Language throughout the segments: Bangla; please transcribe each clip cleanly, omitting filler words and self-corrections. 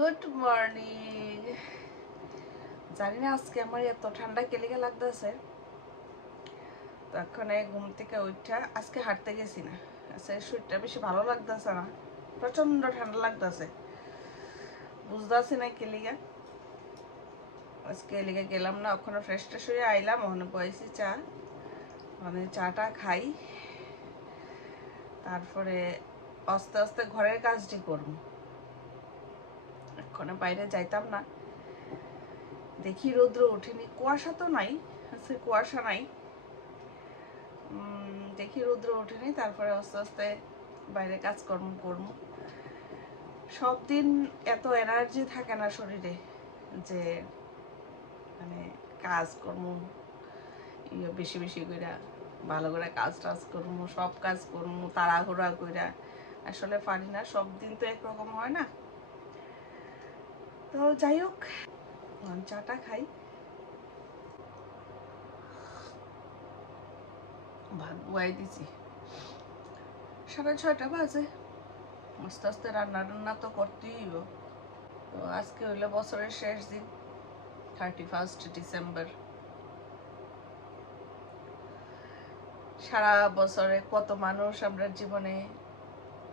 Good morning. জানি না আজকে আমার এত ঠান্ডা কেলিকে লাগতেছে। তখন ঘুম থেকে উঠা আজকে হাঁটতে গেছি না, আজকে শরীরটা বেশি ভালো লাগতেছে না, প্রচন্ড ঠান্ডা লাগতেছে, বুঝতেছি না কেলিকা। আজকে এলিকে গেলাম না, ওখানে ফ্রেশ ট্রেশ হয়ে আইলাম, ওখানে বয়েছি চা, মানে চাটা খাই, তারপরে আস্তে আস্তে ঘরের কাজটি করবো। এক্ষণে বাইরে যাইতাম না, দেখি রৌদ্র ওঠেনি, কুয়াশা তো নাই, আজকে কুয়াশা নাই, দেখি রৌদ্র ওঠেনি, তারপরে আস্তে আস্তে বাইরে কাজকর্ম করবো। সব দিন এত এনার্জি থাকে না শরীরে যে মানে কাজকর্ম বেশি বেশি কইরা ভালো করে কাজ টাজ করবো, সব কাজ করবো তাড়াহুড়া কইরা, আসলে পারি না, সব দিন তো একরকম হয় না। তো যাই হোক, চাটা খাই, ভাত বয়াই দিছি, 6:30 বাজে, আস্তে আস্তে রান্না টান্না তো করতেই হইব। তো আজকে হইলো বছরের শেষ দিন, 31 ডিসেম্বর। সারা বছরে কত মানুষ আমরা জীবনে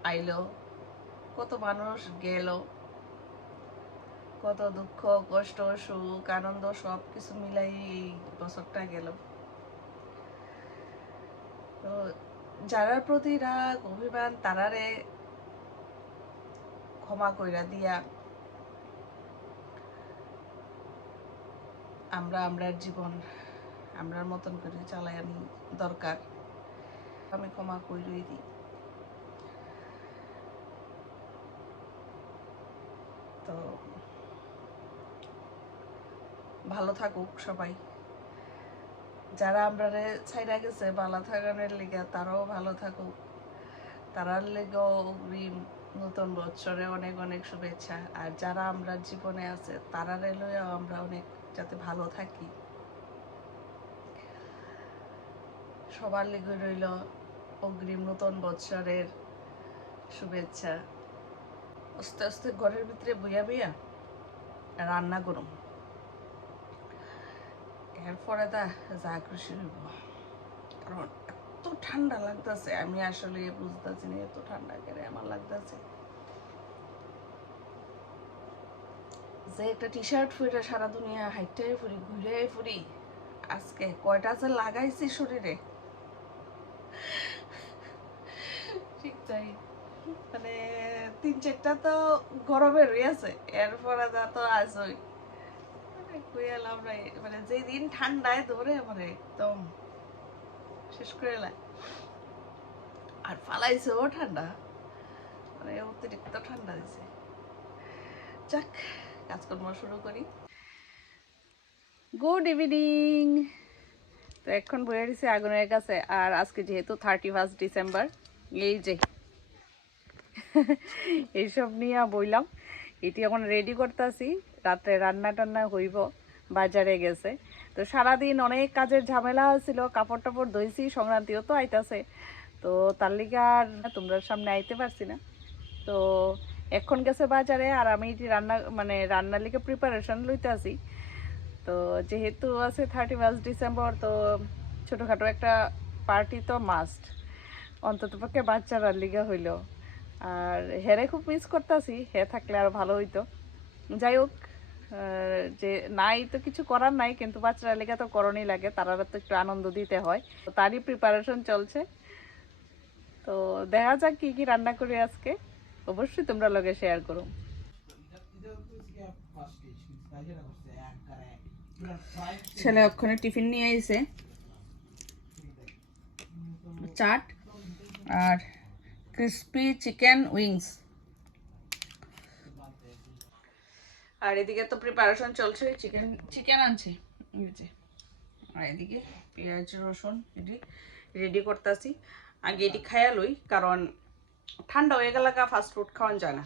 আইলো, কত মানুষ গেল, কত দুঃখ কষ্ট সুখ আনন্দ সব কিছু মিলাই এই বছরটা গেল। তো যারার প্রতি রাগ অভিমান তারারে ক্ষমা কইরা দিয়া আমরা আমরার জীবন আমরার মতন করে চালাই দরকার, আমি ক্ষমা কইরই দিই। তো ভালো থাকুক সবাই, যারা আমরা ছাইরা গেছে ভালো থাকানোর লিগে তারাও ভালো থাকুক, তারার লেগেও অগ্রিম নতুন বছরে অনেক অনেক শুভেচ্ছা। আর যারা আমরা জীবনে আছে তারা লইয়াও আমরা অনেক যাতে ভালো থাকি, সবার লেগে রইল অগ্রিম নতুন বছরের শুভেচ্ছা। আস্তে আস্তে ঘরের ভিতরে বইয়া বইয়া রান্না করুম, এরপরে তা যা খুশি হইব। কারণ এত ঠান্ডা লাগতেছে, আমি আসলে বুঝতেছি না এত ঠান্ডা কেন আমার লাগতেছে। যে একটা টি শার্ট ফুরে সারা দুনিয়া হাইটাই ফুরি ঘুরে ফুরি, আজকে কয়টা যে লাগাইছি শরীরে ঠিক তাই, মানে 3-4টা তো গরমের রয়েছে, এরপরে যা তো আসই কুয়ালাম রে, মানে যেদিন ঠান্ডায় ধরে মানে একদম শেষ করে এলাম। আর ফালাইছে ও ঠান্ডা, মানে অতিরিক্ত ঠান্ডা দিছে। যাক, কাজকর্ম শুরু করি। Good evening. তো এখন বয়ে দিছে আগুনের কাছে, আর আজকে যেহেতু 31 ডিসেম্বর, এই যে এইসব নিয়ে বইলাম, এটি এখন রেডি করতেছি, রাত্রে রান্না টান্না হইব, বাজারে গেছে। তো সারাদিন অনেক কাজের ঝামেলা ছিল, কাপড় টাপড় ধুইছি, সংক্রান্তিও তো আইতাছে, তো তার লিগে আর তোমরা সামনে আইতে পারছি না। তো এখন গেছে বাজারে, আর আমি এটি রান্না মানে রান্নার লিগে প্রিপারেশন লইতে আসি। তো যেহেতু আছে 31 ডিসেম্বর, তো ছোটোখাটো একটা পার্টি তো মাস্ট, অন্তত পক্ষে বাচ্চারা লিগা হইল। আর হেরে খুব মিস করতেছি, হে থাকলে আর ভালো হইতো। যাই হোক, যে নাই তো কিছু করার নাই, কিন্তু বাচ্চারা লেগে তো করণই লাগে, তারা তো একটু আনন্দ দিতে হয়, তো তারই প্রিপারেশন চলছে। তো দেখা যাক কি কি রান্না করি আজকে, অবশ্যই তোমরা লগে শেয়ার করো। ছেলে ওখানে টিফিন নিয়ে আইছে, চাট আর ক্রিস্পি চিকেন উইংস। আর এদিকে তো প্রিপারেশন চলছে, চিকেন আনছি, আর এদিকে পেঁয়াজ রসুন এটি রেডি করতেছি। আগে এটি খাইয়া লই, কারণ ঠান্ডা হয়ে গেলে ফাস্ট ফুড খাওয়ান যায় না,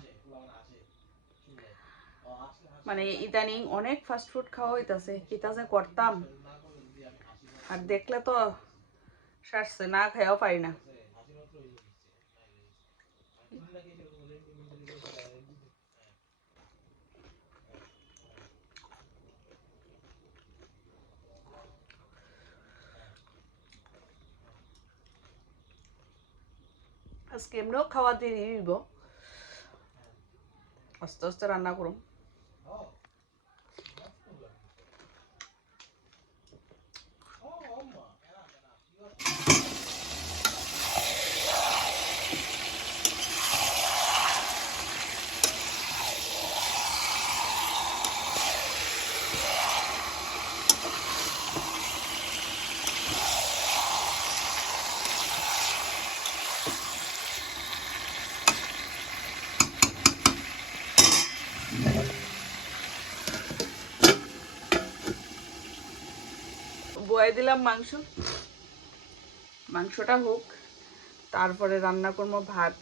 মানে ইদানিং অনেক ফাস্ট ফুড খাওয়া হইতাছে, কিতা যে করতাম, আর দেখলে তো সারছে, না খাইয়াও পারি না। আজকে এমনিও খাওয়া দেরি হইব, আস্তে আস্তে রান্না করুন। বয়ে দিলাম মাংস, মাংসটা হোক, তারপরে রান্না করবো ভাত।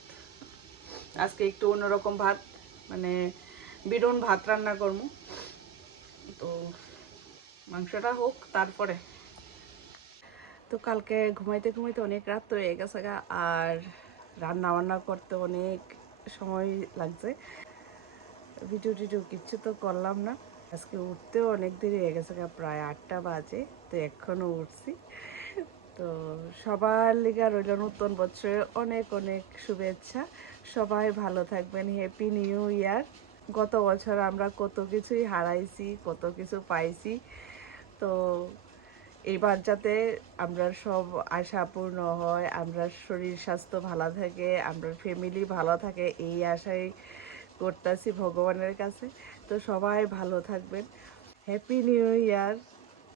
আজকে একটু অন্যরকম ভাত, মানে বিরন ভাত রান্না করবো। তো মাংসটা হোক তারপরে। তো কালকে ঘুমাইতে ঘুমাইতে অনেক রাত হয়ে গেছে গা, আর রান্না বান্না করতে অনেক সময় লাগছে। ভিডিও টিডিও কিচ্ছু তো করলাম না। আজকে উঠতেও অনেক দেরি হয়ে গেছে গা, প্রায় 8টা বাজে, তো এখনো উঠছি। তো সবার লিগা রইল নতুন বছরের অনেক অনেক শুভেচ্ছা। সবাই ভালো থাকবেন, হ্যাপি নিউ ইয়ার। গত বছর আমরা কত কিছুই হারাইছি, কত কিছু পাইছি। তো এবার যাতে আমরা সব আশা পূর্ণ হয়, আমরা শরীর স্বাস্থ্য ভালো থাকে, আমরা ফ্যামিলি ভালো থাকে, এই আশাই করতেছি ভগবানের কাছে। তো সবাই ভালো থাকবেন, হ্যাপি নিউ ইয়ার।